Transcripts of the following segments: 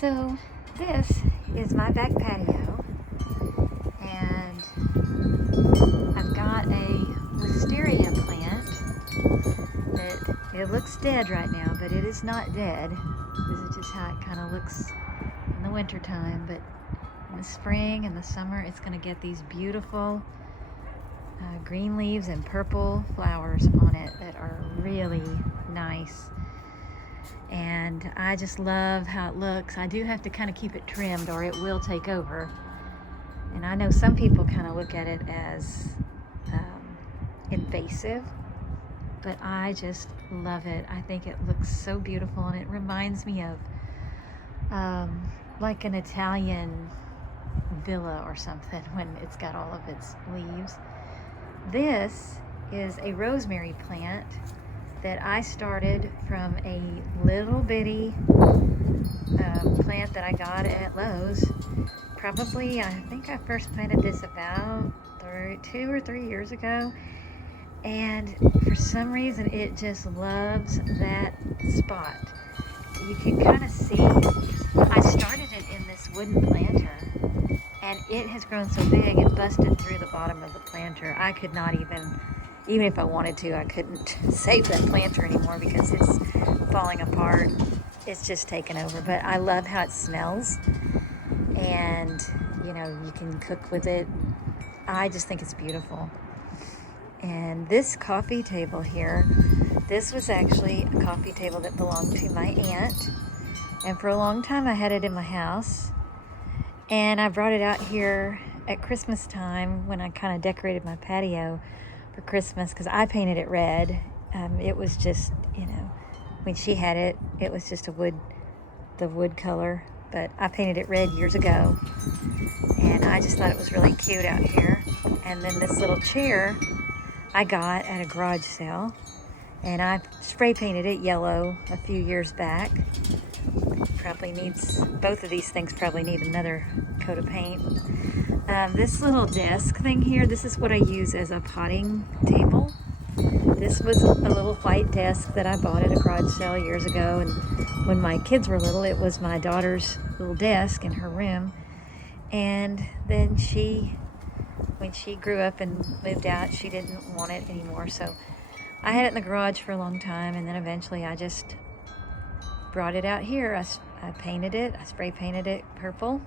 So this is my back patio, and I've got a wisteria plant that it looks dead right now, but it is not dead. This is just how it kind of looks in the winter time, but in the spring and the summer it's going to get these beautiful green leaves and purple flowers on it that are really nice. And I just love how it looks. I do have to kind of keep it trimmed or it will take over. And I know some people kind of look at it as invasive, but I just love it. I think it looks so beautiful, and it reminds me of like an Italian villa or something when it's got all of its leaves. This is a rosemary plant that I started from a little bitty plant that I got at Lowe's. Probably, I think I first planted this about 2 or 3 years ago, and for some reason it just loves that spot. You can kind of see, I started it in this wooden planter, and it has grown so big it busted through the bottom of the planter. I could not even if I wanted to, I couldn't save that planter anymore because it's falling apart. It's just taken over. But I love how it smells, and you know, you can cook with it. I just think it's beautiful. And this coffee table here, this was actually a coffee table that belonged to my aunt, and for a long time I had it in my house, and I brought it out here at Christmas time when I kind of decorated my patio for Christmas, because I painted it red. It was just, you know, when she had it, it was just the wood color, but I painted it red years ago, and I just thought it was really cute out here. And then this little chair I got at a garage sale, and I spray painted it yellow a few years back. Probably needs, both of these things probably need another coat of paint. This little desk thing here, this is what I use as a potting table. This was a little white desk that I bought at a garage sale years ago, and when my kids were little, it was my daughter's little desk in her room. And then when she grew up and moved out, she didn't want it anymore, so I had it in the garage for a long time, and then eventually I just brought it out here. I painted it, I spray painted it purple.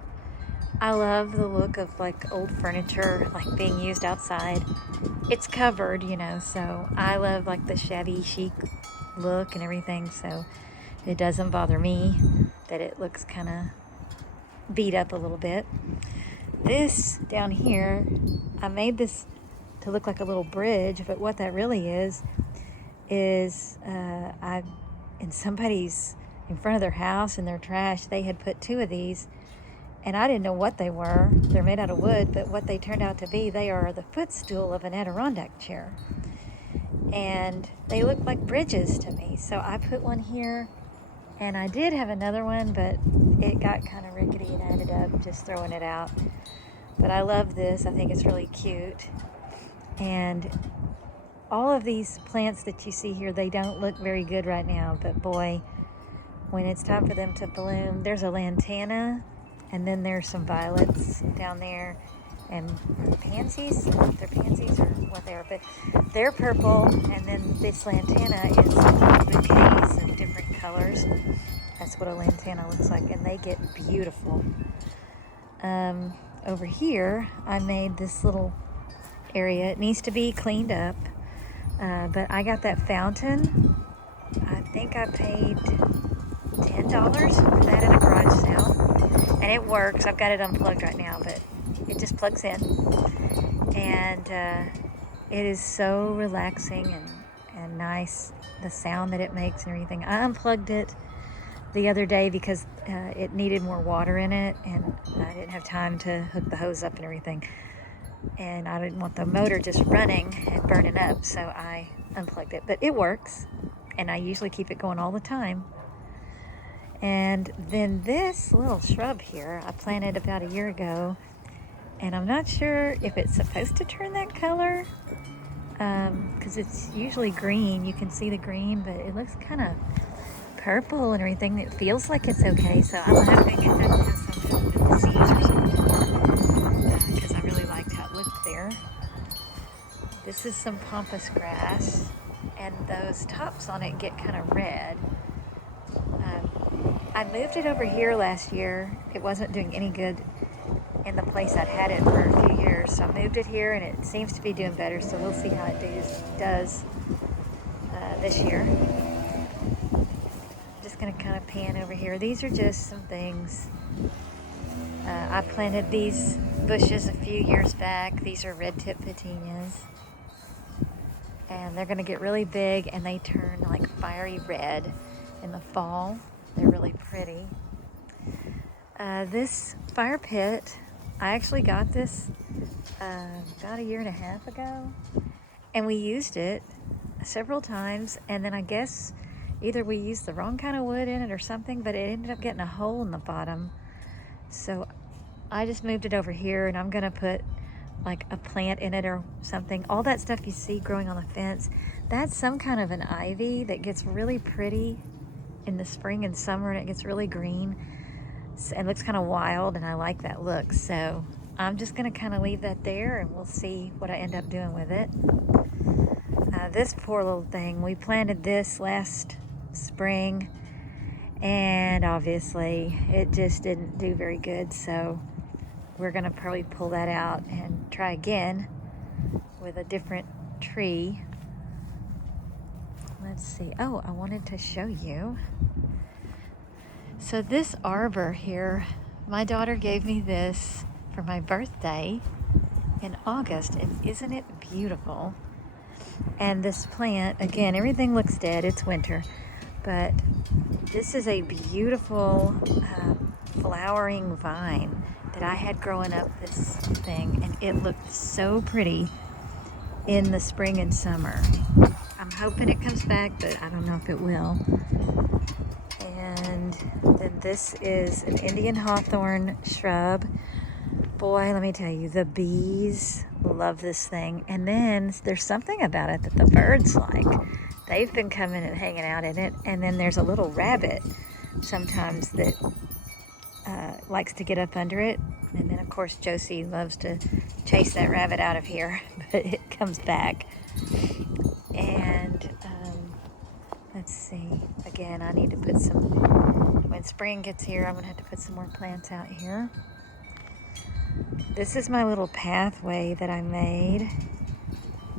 I love the look of like old furniture like being used outside. It's covered, you know, so I love like the shabby chic look and everything, so it doesn't bother me that it looks kind of beat up a little bit. This down here, I made this to look like a little bridge, but what that really is I in somebody's, in front of their house, in their trash, they had put 2 of these, and I didn't know what they were. They're made out of wood, but what they turned out to be, they are the footstool of an Adirondack chair. And they look like bridges to me. So I put one here, and I did have another one, but it got kind of rickety, and I ended up just throwing it out. But I love this. I think it's really cute. And all of these plants that you see here, they don't look very good right now, but boy, when it's time for them to bloom, there's a lantana, and then there's some violets down there, and pansies. They're pansies or what they are, but they're purple. And then this lantana is bouquets of different colors. That's what a lantana looks like, and they get beautiful. Over here, I made this little area. It needs to be cleaned up, but I got that fountain. I think I paid $10 for that at a garage sale, and it works. I've got it unplugged right now, but it just plugs in, and it is so relaxing and nice, the sound that it makes and everything. I unplugged it the other day because it needed more water in it, and I didn't have time to hook the hose up and everything, and I didn't want the motor just running and burning up, so I unplugged it. But it works, and I usually keep it going all the time. And then this little shrub here, I planted about a year ago, and I'm not sure if it's supposed to turn that color, because it's usually green. You can see the green, but it looks kind of purple and everything. It feels like it's okay, so I'm hoping it doesn't have something with the seeds or something, because I really liked how it looked there. This is some pompous grass, and those tops on it get kind of red. I moved it over here last year. It wasn't doing any good in the place I'd had it for a few years, so I moved it here, and it seems to be doing better, so we'll see how it does this year. I'm just going to kind of pan over here. These are just some things. I planted these bushes a few years back. These are red tip petunias, and they're going to get really big, and they turn like fiery red in the fall. They're really pretty. This fire pit, I actually got this about a year and a half ago, and we used it several times, and then I guess either we used the wrong kind of wood in it or something, but it ended up getting a hole in the bottom. So I just moved it over here, and I'm gonna put like a plant in it or something. All that stuff you see growing on the fence, that's some kind of an ivy that gets really pretty in the spring and summer, and it gets really green and looks kind of wild, and I like that look. So I'm just gonna kind of leave that there, and we'll see what I end up doing with it. This poor little thing, we planted this last spring, and obviously it just didn't do very good, so we're gonna probably pull that out and try again with a different tree. Let's see. Oh, I wanted to show you. So this arbor here, my daughter gave me this for my birthday in August, and isn't it beautiful? And this plant, again, everything looks dead, it's winter, but this is a beautiful flowering vine that I had growing up this thing, and it looked so pretty in the spring and summer. I'm hoping it comes back, but I don't know if it will. And then this is an Indian hawthorn shrub. Boy, let me tell you, the bees love this thing. And then there's something about it that the birds like. They've been coming and hanging out in it. And then there's a little rabbit sometimes that likes to get up under it. And then, of course, Josie loves to chase that rabbit out of here, but it comes back. And let's see. Again, I need to put some, when spring gets here, I'm going to have to put some more plants out here. This is my little pathway that I made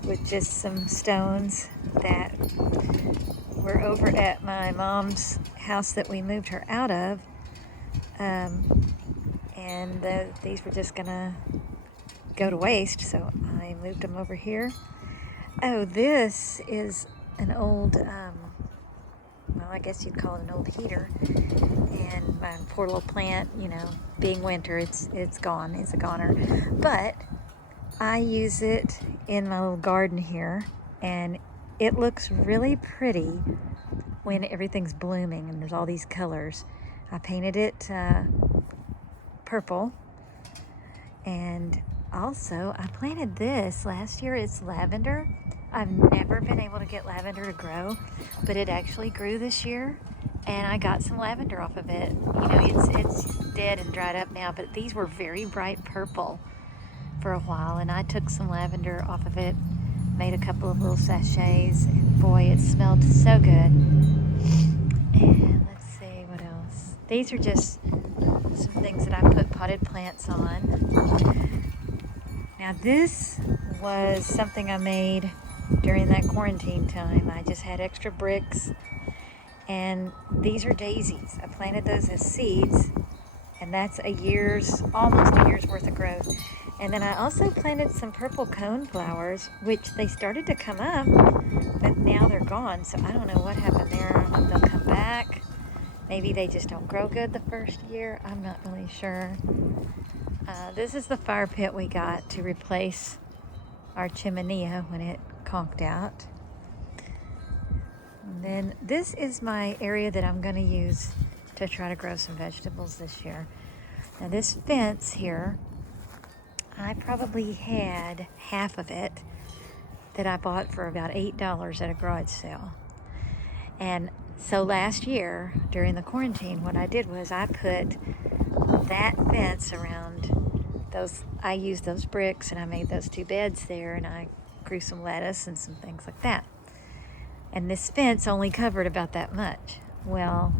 with just some stones that were over at my mom's house that we moved her out of. And these were just gonna go to waste, so I moved them over here. Oh, this is an old, well, I guess you'd call it an old heater. And my poor little plant, you know, being winter, it's gone. It's a goner. But I use it in my little garden here, and it looks really pretty when everything's blooming and there's all these colors. I painted it purple, and also I planted this last year. It's lavender. I've never been able to get lavender to grow, but it actually grew this year, and I got some lavender off of it. You know, it's dead and dried up now, but these were very bright purple for a while, and I took some lavender off of it, made a couple of little sachets, and boy, it smelled so good. And let's see what else. These are just some things that I put potted plants on. Now this was something I made during that quarantine time. I just had extra bricks, and these are daisies. I planted those as seeds, and that's almost a year's worth of growth. And then I also planted some purple cone flowers, which they started to come up, but now they're gone, so I don't know what happened there. I don't know if they'll come back. Maybe they just don't grow good the first year. I'm not really sure. This is the fire pit we got to replace our chimenea when it conked out. And then this is my area that I'm going to use to try to grow some vegetables this year. Now this fence here, I probably had half of it that I bought for about $8 at a garage sale. And So last year, during the quarantine, what I did was I put that fence around those. I used those bricks and I made those 2 beds there, and I grew some lettuce and some things like that. And this fence only covered about that much. Well,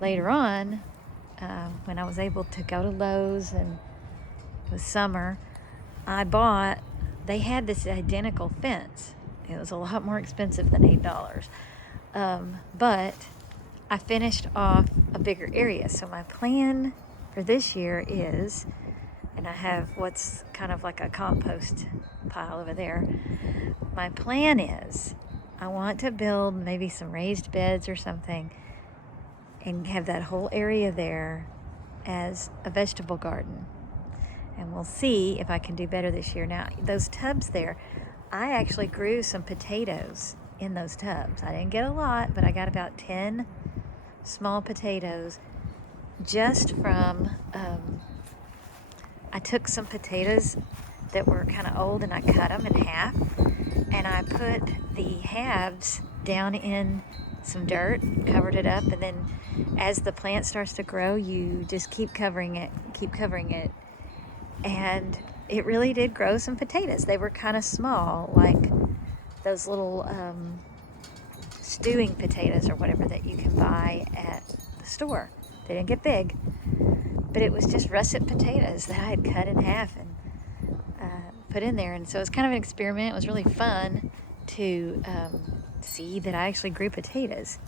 later on, when I was able to go to Lowe's and it was summer, they had this identical fence. It was a lot more expensive than $8. But I finished off a bigger area. So my plan for this year is, and I have what's kind of like a compost pile over there. My plan is I want to build maybe some raised beds or something and have that whole area there as a vegetable garden. And we'll see if I can do better this year. Now, those tubs there, I actually grew some potatoes in those tubs. I didn't get a lot, but I got about 10 small potatoes just from, I took some potatoes that were kind of old and I cut them in half, and I put the halves down in some dirt, covered it up, and then as the plant starts to grow, you just keep covering it, and it really did grow some potatoes. They were kind of small, like those little stewing potatoes or whatever that you can buy at the store. They didn't get big, but it was just russet potatoes that I had cut in half and put in there. And so it was kind of an experiment. It was really fun to see that I actually grew potatoes.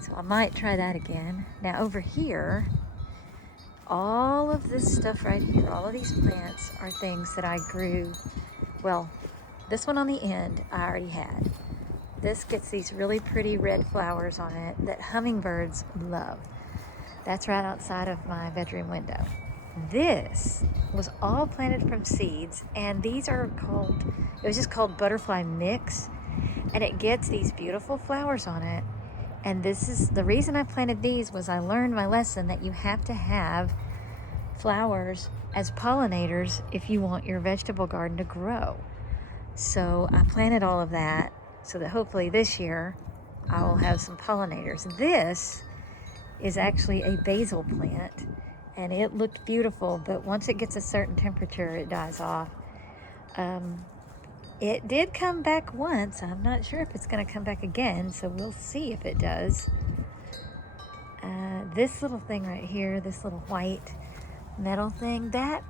So I might try that again. Now over here, all of this stuff right here, all of these plants are things that I grew. Well, this one on the end I already had. This gets these really pretty red flowers on it that hummingbirds love. That's right outside of my bedroom window. This was all planted from seeds, and these are called, it was just called butterfly mix, and it gets these beautiful flowers on it. And this is the reason I planted these, was I learned my lesson that you have to have flowers as pollinators if you want your vegetable garden to grow. So I planted all of that so that hopefully this year I will have some pollinators. This is actually a basil plant, and it looked beautiful, but once it gets a certain temperature, it dies off. It did come back once. I'm not sure if it's going to come back again, so we'll see if it does. This little thing right here, this little white metal thing, that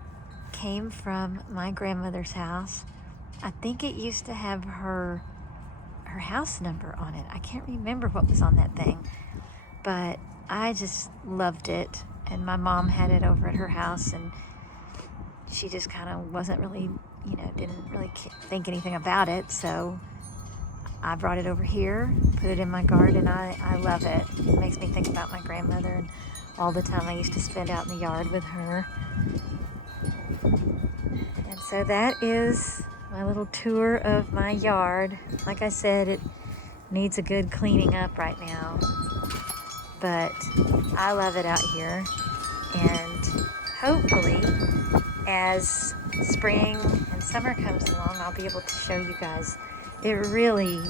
came from my grandmother's house. I think it used to have her house number on it. I can't remember what was on that thing, but I just loved it. And my mom had it over at her house, and she just kind of wasn't really, didn't really think anything about it. So I brought it over here, put it in my garden. I love it. It makes me think about my grandmother and all the time I used to spend out in the yard with her. And so that is my little tour of my yard. Like I said, it needs a good cleaning up right now, but I love it out here. And hopefully as spring and summer comes along, I'll be able to show you guys. It really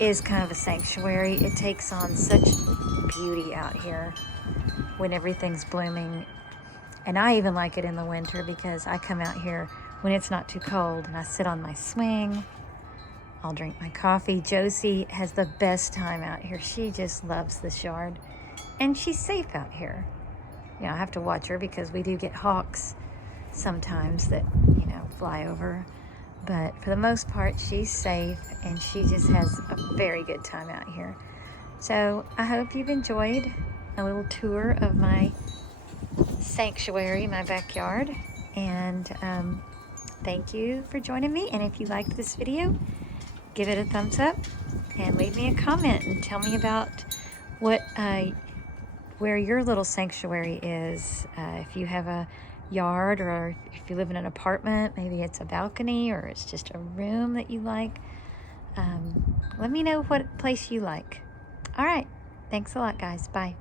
is kind of a sanctuary. It takes on such beauty out here when everything's blooming. And I even like it in the winter because I come out here when it's not too cold and I sit on my swing. I'll drink my coffee. Josie has the best time out here. She just loves this yard, and she's safe out here. I have to watch her because we do get hawks sometimes that, fly over. But for the most part, she's safe, and she just has a very good time out here. So I hope you've enjoyed a little tour of my sanctuary, my backyard. And thank you for joining me. And if you liked this video, give it a thumbs up and leave me a comment and tell me about where your little sanctuary is. If you have a yard, or if you live in an apartment, maybe it's a balcony or it's just a room that you like. Let me know what place you like. All right. Thanks a lot, guys. Bye.